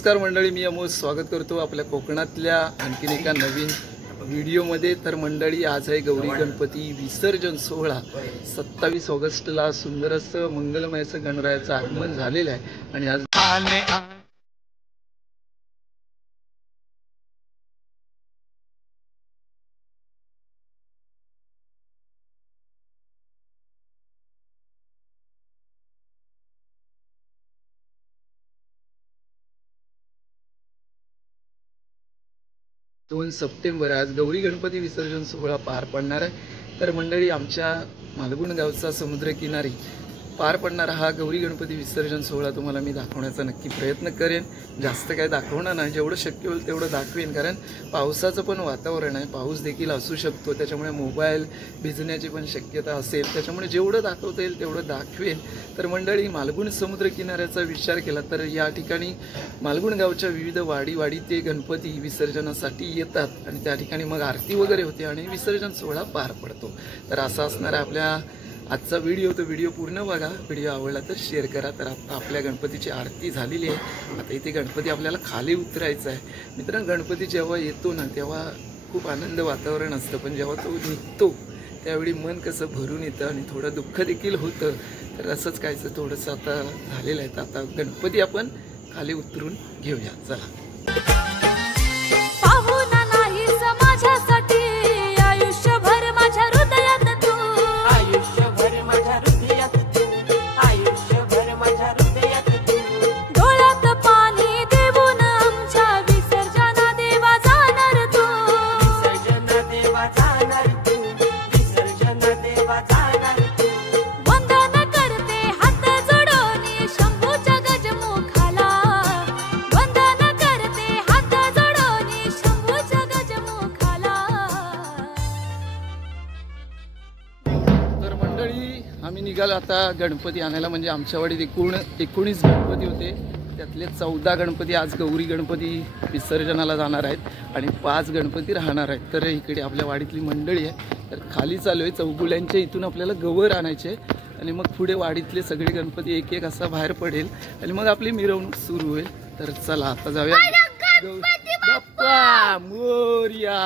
नमस्कार मंडळी, मी अमोल स्वागत करतो आपल्या कोकणातल्या आणखीन एका नवीन व्हिडिओमध्ये। तर मंडळी, आज आहे गौरी गणपती विसर्जन सोहळा। 27 ऑगस्टला सुंदर असं मंगलमय असं गणरायाचं आगमन झालेलं आहे आणि आज सप्टेंबर आज गौरी गणपती विसर्जन सोहळा पार पडणार आहे। तर मंडळी, आमच्या मालगुण गावचा समुद्रकिनारी पार पडणारा हा गौरी गणपती विसर्जन सोहळा तुम्हाला मी दाखवण्याचा नक्की प्रयत्न करेन। जास्त काय दाखवणार नाही, जेवढं शक्य होईल तेवढं दाखवेन, कारण पावसाचं पण वातावरण आहे, पाऊस देखील असू शकतो, त्याच्यामुळे मोबाईल भिजण्याची पण शक्यता असेल, त्याच्यामुळे जेवढं दाखवता येईल तेवढं दाखवेन। तर मंडळी, मालगुण समुद्रकिनाऱ्याचा विचार केला तर या ठिकाणी मालगुण गावच्या विविध वाडी ते गणपती विसर्जनासाठी येतात आणि त्या ठिकाणी मग आरती वगैरे होते आणि विसर्जन सोहळा पार पडतो। तर असा असणार आहे आपल्या आजचा व्हिडिओ। तो व्हिडिओ पूर्ण बघा, व्हिडिओ आवडला तर शेअर करा। तर आता आपल्या गणपतीची आरती झालेली आहे, आता इथे गणपती आपल्याला खाली उतरायचा आहे। मित्रांनो, गणपती जेव्हा येतो ना तेव्हा खूप आनंद वातावरण असतं, पण जेव्हा तो निघतो त्यावेळी मन कसं भरून येतं आणि थोडं दुःख देखील होतं। तर असंच कायचं थोडंसं आता झालेलं आहे। तर आता गणपती आपण खाली उतरून घेऊया, चला। आम्ही निघालो आता गणपती आणायला, म्हणजे आमच्या वाडीत 19 गणपती होते, त्यातले 14 गणपती आज गौरी गणपती विसर्जनाला जाणार आहेत आणि 5 गणपती राहणार आहेत। तर इकडे आपल्या वाडीतली मंडळी आहे, तर खाली चालू आहे चौगुल्यांच्या इथून आपल्याला गवर आणायचे आणि मग पुढे वाडीतले सगळे गणपती एक एक असा बाहेर पडेल आणि मग आपली मिरवणूक सुरू होईल। तर चला आता जाऊया। बाप्पा मोरया।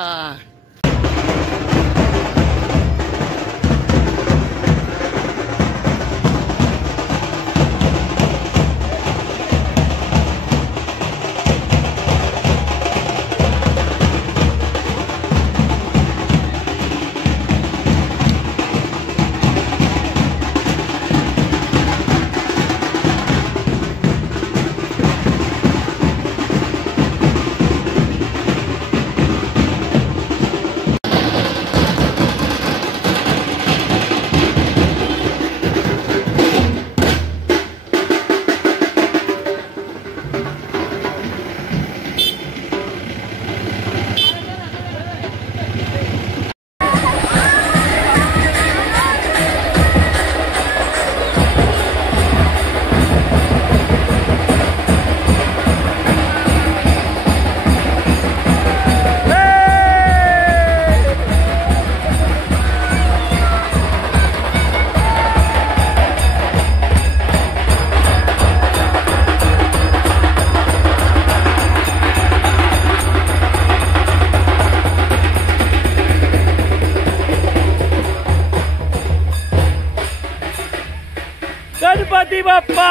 गणपती बाप्पा।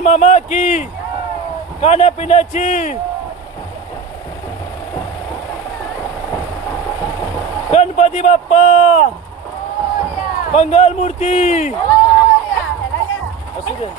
उंदीर मामा की खाण्यापिण्याची गणपती बाप्पा मंगल मूर्ती असू दे.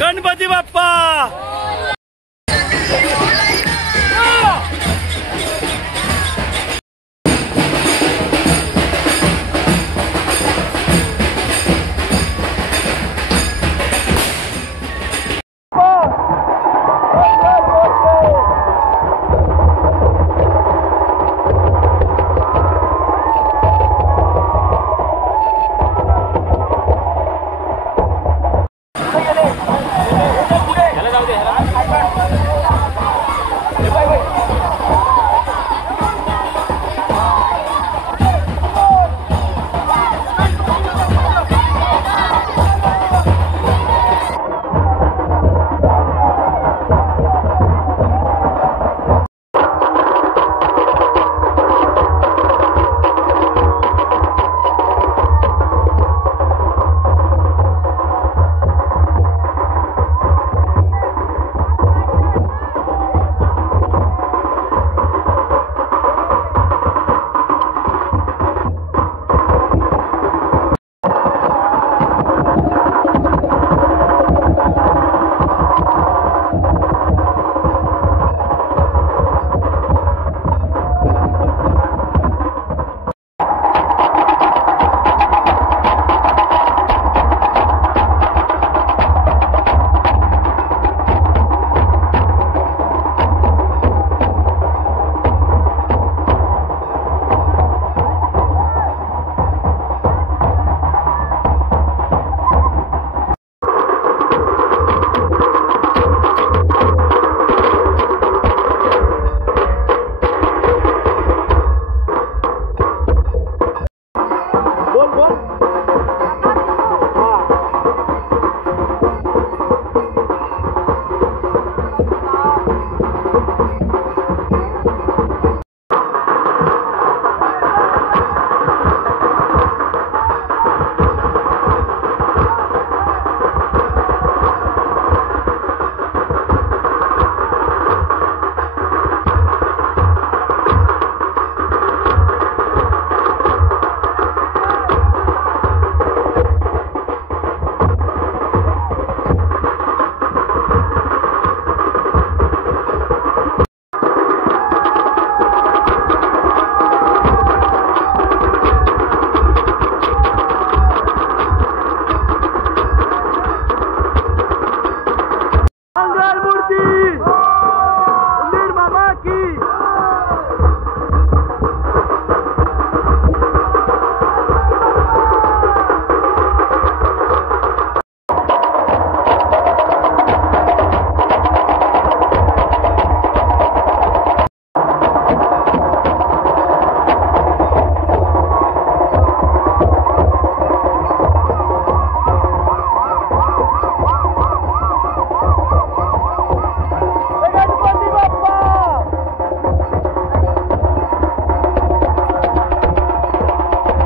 गणपती बाप्पा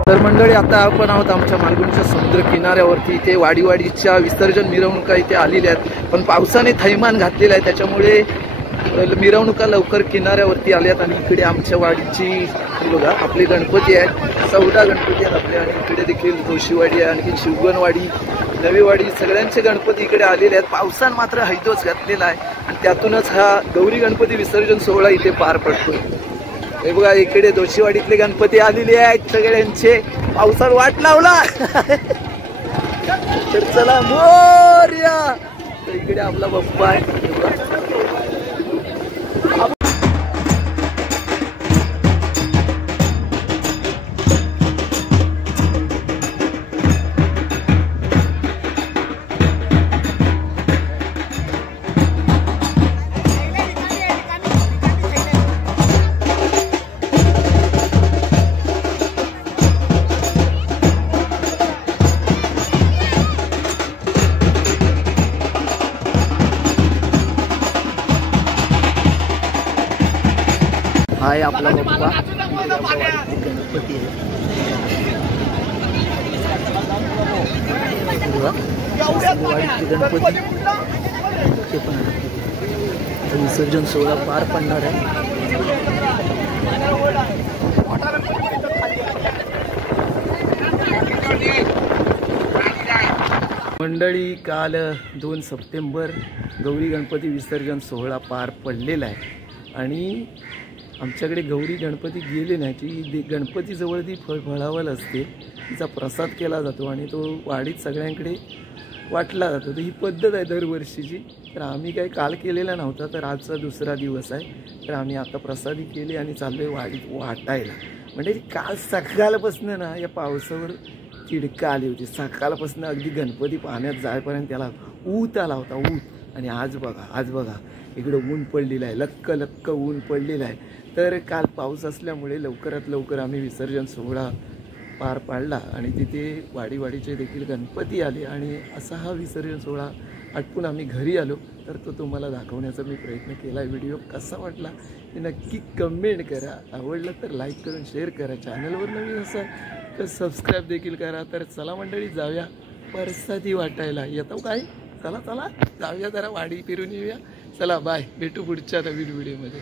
तर मंडळी आता आपण आहोत आमच्या मालगुणच्या समुद्र किनाऱ्यावरती. इथे वाडीच्या विसर्जन मिरवणुका इथे आलेल्या आहेत, पण पावसाने थैमान घातलेलं आहे, त्याच्यामुळे मिरवणुका लवकर किनाऱ्यावरती आल्यात. आणि इकडे आमच्या वाडीची बघा आपले गणपती आहेत, 14 गणपती आहेत आपले. आणि इकडे देखील जोशीवाडी आहे, आणखी शिवगणवाडी, नवीवाडी, सगळ्यांचे गणपती इकडे आलेले आहेत. पावसान मात्र हैदोस घातलेला आहे आणि त्यातूनच हा गौरी गणपती विसर्जन सोहळा इथे पार पडतोय. हे बघा इकडे जोशीवाडीतले गणपती आलेले आहेत, सगळ्यांचे पावसात वाट लावला. तर चला मोरया. तर इकडे आपला बाप्पा आहे. हाय आपला बाप्पा. गणपती आहे. वाडीचे गणपती ते पण आहे. विसर्जन सोहळा पार पडणार आहे. मंडळी काल 2 सप्टेंबर गौरी गणपती विसर्जन सोहळा पार पडलेला आहे आणि आमच्याकडे गौरी गणपती गेले नाही की गणपतीजवळ ती फळावल असते, तिचा प्रसाद केला जातो आणि तो वाडीत सगळ्यांकडे वाटला जातो. तर ही पद्धत आहे दरवर्षीची. तर आम्ही काही काल केलेला नव्हता, तर आजचा दुसरा दिवस आहे. तर आम्ही आता प्रसादी केली आणि चाललो आहे वाडीत वाटायला. म्हणजे काल सकाळपासून ना या पावसावर चिडका आली होती. सकाळपासून अगदी गणपती पाण्यात जायपर्यंत त्याला ऊत आला होता, ऊत. आणि आज बघा इकडं ऊन पडलेलं आहे, लक्क ऊन पडलेलं आहे. तर काल पाऊस असल्यामुळे लवकरात लवकर आम्ही विसर्जन सोहळा पार पाडला आणि तिथे वाडीचे देखील गणपती आले आणि असा हा विसर्जन सोहळा आटपून आम्ही घरी आलो. तर तो तुम्हाला दाखवण्याचा मी प्रयत्न केला. व्हिडिओ कसा वाटला ते नक्की कमेंट करा. आवडलं तर लाईक करून शेअर करा. चॅनलवर नवीन असाल तर सबस्क्राईब देखील करा. तर चला मंडळी जाऊया प्रसादी वाटायला. येतो काय? चला जाऊया जरा वाडी फिरून येऊया. चला बाय, भेटू पुढच्या नवीन व्हिडिओमध्ये.